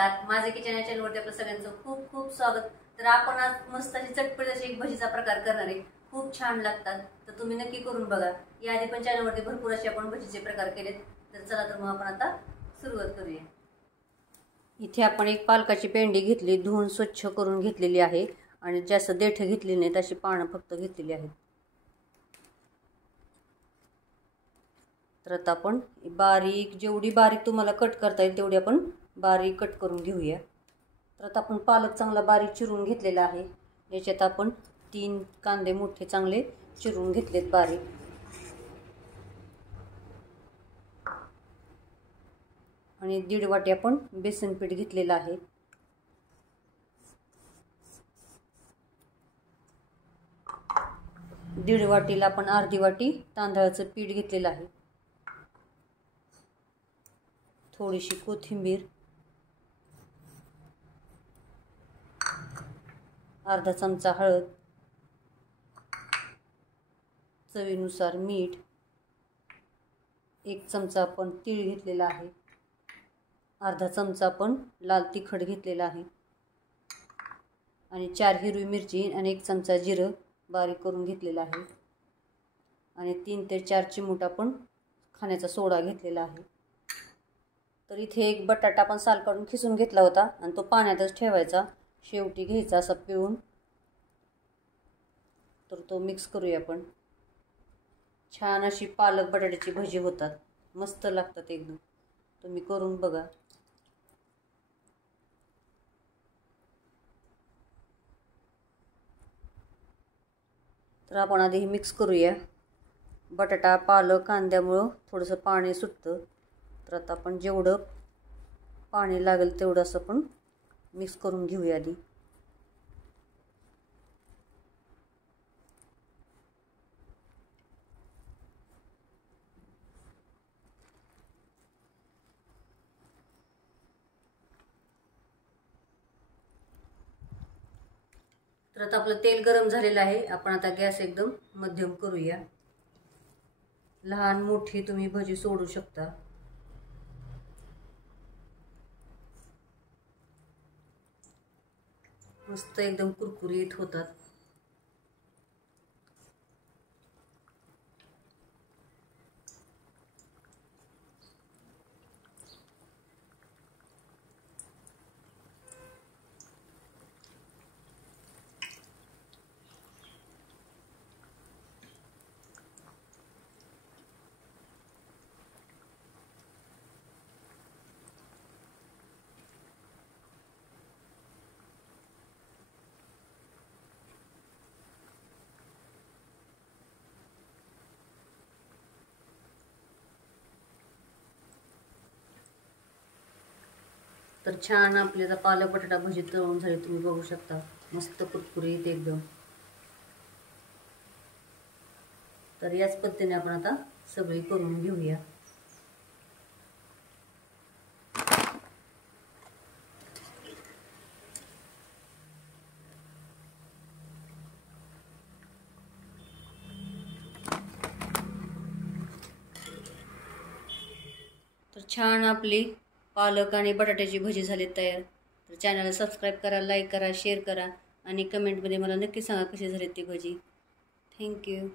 नमस्कार, माझे किचन या चॅनलवरती आपलं सगळ्यांचं खूप खूप स्वागत। तर आपण आज मस्त अशी चटपट अशी एक भजीचा प्रकार करणार आहे। खूप छान लागतात, तर तुम्ही नक्की करून बघा। याआधी पण चॅनलवरती भरपूर असे आपण भजीचे प्रकार केलेत। तर चला तर मग आपण आता सुरुवात करूया। इथे आपण एक पालकाची पेंडी घेतली, धुवून स्वच्छ करून घेतलेली आहे आणि जास्त देठ घेतली नाही, तशी पानं फक्त घेतलेली आहेत। तर आता आपण बारीक, जेवढी बारीक तुम्हाला कट करता येईल तेवढी आपण बारीक कट करून घेऊया। तर आता आपण पालक चांगला बारीक चिरून घेतलेला आहे। याच्यात आपण 3 कांदे मोठे चांगले चिरून घेतलेत बारीक, आणि 1.5 वाटी आपण बेसन पीठ घेतलेलं आहे। दीड वाटीला आपण अर्धी वाटी तांदळाचं पीठ घेतलेलं आहे। थोडीशी कोथिंबीर, अर्धा चमचा हळद, चवीनुसार मीठ, 1 चमचा आपण तीळ घेतलेला आहे, अर्धा चमचा आपण लाल तिखट घेतलेला आहे, आणि 4 हिरवी मिरची आणि 1 चमचा जिरं बारीक करून घेतलेला आहे, आणि 3 ते 4 चिमूट आपण खाण्याचा सोडा घेतलेला आहे। तर इथे एक बटाटा आपण साल काढून खिसून घेतला होता आणि तो पाण्यातच ठेवायचा, शेवटी घ्यायचा असा पिळून। तर तो मिक्स करूया आपण। छान अशी पालक बटाट्याची भजी होतात, मस्त लागतात एकदम, तुम्ही करून बघा। तर आपण आधी मिक्स करूया। बटाटा पालक कांद्यामुळे थोडंसं पाणी सुटतं, तर आता आपण जेवढं पाणी लागेल तेवढं असं आपण मिक्स करून घेऊया आधी। तर आता आपलं तेल गरम झालेलं आहे, आपण आता गॅस एकदम मध्यम करूया। लहान मोठी तुम्ही भजी सोडू शकता। मस्त एकदम कुरकुरीत होतात। तर छान आपली आता पालक बटाटा भजी तळून झाली, तुम्ही बघू शकता, मस्त कुरकुरीत एकदम। तर याच पद्धतीने आपण आता सगळी करून घेऊया। तर छान आपली पालक आणि बटाट्याची भजी झाली तयार। तर चॅनलला सबस्क्राईब करा, लाईक करा, शेअर करा, आणि कमेंटमध्ये मला नक्की सांगा कशी झाली ती भजी। थँक्यू।